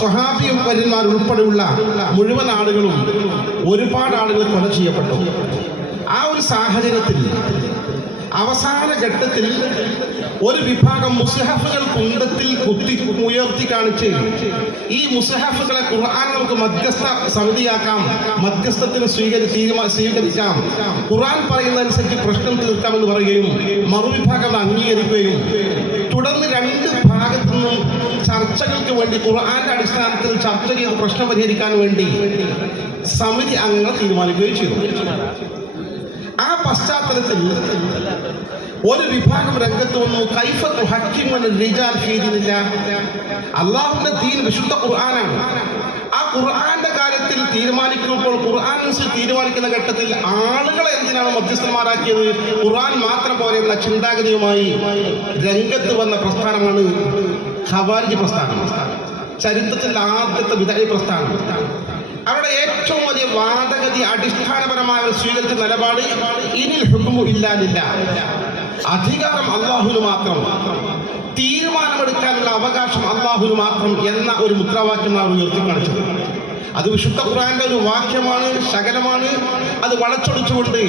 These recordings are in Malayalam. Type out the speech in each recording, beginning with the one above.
സ്വഹാബിയും വര്യന്മാർ ഉൾപ്പെടെയുള്ള മുഴുവൻ ആളുകളും ഒരുപാട് ആളുകൾ കൊല ചെയ്യപ്പെട്ടു. ആ ഒരു സാഹചര്യത്തിൽ അവസാന ഘട്ടത്തിൽ ഒരു വിഭാഗം മുസ്ഹഫുകൾ കുന്തത്തിൽ കുത്തി ഉയർത്തി കാണിച്ച് ഈ മുസ്ഹഫുകളെ ഖുർആൻ നമുക്ക് മധ്യസ്ഥ സമിതിയാക്കാം, മധ്യസ്ഥത്തിന് സ്വീകരിക്കാം, ഖുർആൻ പറയുന്നതനുസരിച്ച് പ്രശ്നം തീർക്കാമെന്ന് പറയുകയും മറുവിഭാഗം അംഗീകരിക്കുകയും തുടർന്ന് രണ്ട് ഭാഗത്തു നിന്നും ചർച്ചകൾക്ക് വേണ്ടി ഖുർആന്റെ അടിസ്ഥാനത്തിൽ ചർച്ച ചെയ്ത് പ്രശ്നം പരിഹരിക്കാൻ വേണ്ടി സമിതി അംഗങ്ങൾ തീരുമാനിക്കുകയും ചെയ്തു. ആ പശ്ചാത്തലത്തിൽ ഒരു വിഭാഗം രംഗത്ത് വന്നു. കൈഫത്തു ഹക്കിമൻ റിജാൽ ഫീദിനില്ല. അല്ലാഹുവിന്റെ ദീൻ വിശുദ്ധ ഖുർആനാണ്. ആ ഖുർആന്റെ കാര്യത്തിൽ തീരുമാനിക്കുമ്പോൾ ഖുർആൻ തീരുമാനിക്കുന്ന ഘട്ടത്തിൽ ആളുകളെ എന്തിനാണ് മധ്യസ്ഥന്മാരാക്കിയത്? ഖുർആൻ മാത്രം പോലെ എന്ന ചിന്താഗതിയുമായി രംഗത്ത് വന്ന പ്രസ്ഥാനമാണ് ഖവാരിജ് പ്രസ്ഥാനം. ചരിത്രത്തിൽ ആദ്യത്തെ ബിദ്അഈ പ്രസ്ഥാനം. അവരുടെ ഏറ്റവും വലിയ വാദഗതി അടിസ്ഥാനപരമായ സ്വീകരിച്ച നിലപാട് ഇനിൽ ഹുക്മു ഇല്ലാ ലില്ലാഹ്, അധികാരം അല്ലാഹുവിന് മാത്രം, തീരുമാനമെടുക്കാനുള്ള അവകാശം അല്ലാഹുവിന് മാത്രം എന്ന ഒരു മുദ്രാവാക്യം അവർ ഉയർത്തിക്കാണിച്ചത്. അത് വിശുദ്ധ ഖുർആന്റെ ഒരു വാക്യമാണ്, ശകലമാണ്. അത് വളച്ചൊടിച്ചുകൊണ്ട്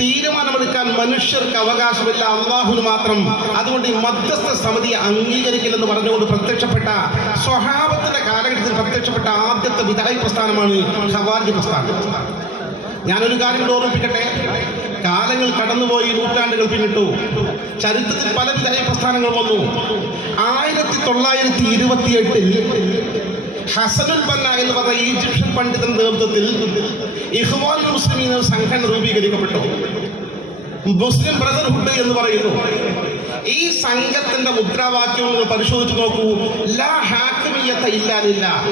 തീരുമാനമെടുക്കാൻ മനുഷ്യർക്ക് അവകാശമില്ല, അല്ലാഹുവിന് മാത്രം, അതുകൊണ്ട് ഈ മധ്യസ്ഥ സമിതിയെ അംഗീകരിക്കില്ലെന്ന് പറഞ്ഞുകൊണ്ട് പ്രത്യക്ഷപ്പെട്ട സ്വഹാബത്തിന്റെ കാലഘട്ടത്തിൽ പ്രത്യക്ഷപ്പെട്ട ആദ്യത്തെ ബിദ്അഈ പ്രസ്ഥാനമാണ് ഖവാരിജ് പ്രസ്ഥാനം. ഞാനൊരു കാര്യം കൂടെ ഓർമ്മിപ്പിക്കട്ടെ. കാലങ്ങൾ കടന്നുപോയി, നൂറ്റാണ്ടുകൾ പിന്നിട്ടു. ചരിത്രത്തിൽ പല ബിദ്അഈ പ്രസ്ഥാനങ്ങൾ വന്നു. 1928 ഹസനുൽ ബന്ന എന്ന് പറഞ്ഞ ഈജിപ്ഷ്യൻ പണ്ഡിതന്റെ നേതൃത്വത്തിൽ ഇഖ്വാനുൽ മുസ്ലിമീൻ എന്ന സംഘടന രൂപീകരിക്കപ്പെട്ടു. മുസ്ലിം ബ്രദർഹുഡ് എന്ന് പറയുന്നു. ഈ സംഘത്തിന്റെ മുദ്രാവാക്യം പരിശോധിച്ച് നോക്കൂ. ലാ ഹാക്കിമിയ്യത ഇല്ലാ ലില്ലാഹ്,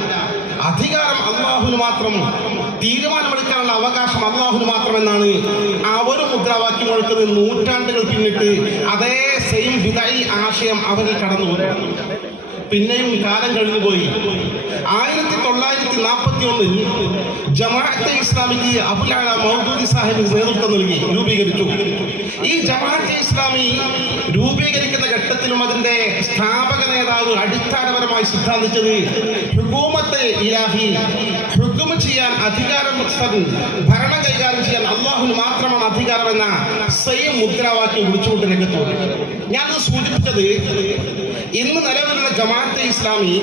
അധികാരം അല്ലാഹുവിന് മാത്രം, തീരുമാനമെടുക്കാനുള്ള അവകാശം അല്ലാഹുവിന് മാത്രം എന്നാണ് അവർ മുദ്രാവാക്യം കൊടുക്കുന്നത്. നൂറ്റാണ്ടുകൾ പിന്നിട്ട് അതേ സെയിം ബിദ്അഈ ആശയം അവരിൽ കടന്നുപോയി. പിന്നെയും കാലം കഴിഞ്ഞുപോയി. 1941 ജമാഅത്തെ ഇസ്ലാമിക്ക് അബുൽ അഅ്ല മൗദൂദി സാഹിബ് നേതൃത്വം നൽകി രൂപീകരിച്ചു. ഈ ജമാഅത്തെ ഇസ്ലാമി രൂപീകരിക്കുന്ന ഘട്ടത്തിലും അതിന്റെ സ്ഥാപക നേതാവ് അടിസ്ഥാനപരമായി സിദ്ധാന്തിച്ചത് ഹുകൂമത്തെ ഇലാഹി, ഹുക്മ ചെയ്യാൻ അധികാരം, ഭരണം കൈകാര്യം ചെയ്യാൻ അല്ലാഹുവിന് മാത്രമാണ് അധികാരം എന്ന സ്വയം മുദ്രാവാക്യം വിളിച്ചുകൊണ്ട് രംഗത്ത് വന്നു. ഞാനത് സൂചിപ്പിച്ചത് ഇന്ന് നിലവിലുള്ള ജമാഅത്തെ ഇസ്ലാമി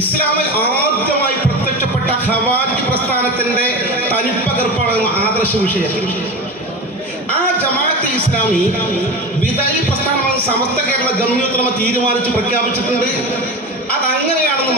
ഇസ്ലാമിൽ ആദ്യമായി പ്രത്യക്ഷപ്പെട്ട ഖവാരിജ് പ്രസ്ഥാനത്തിന്റെ തനിപ്പകർപ്പാണ് ആദർശ വിഷയം. ആ ജമാഅത്തെ ഇസ്ലാമി ബിദ്അഈ പ്രസ്ഥാനമാണ് സമസ്ത കേരള ജംഇയ്യത്തുൽ ഉലമ തീരുമാനിച്ച് പ്രഖ്യാപിച്ചിട്ടുണ്ട്. അതങ്ങനെയാണെന്ന്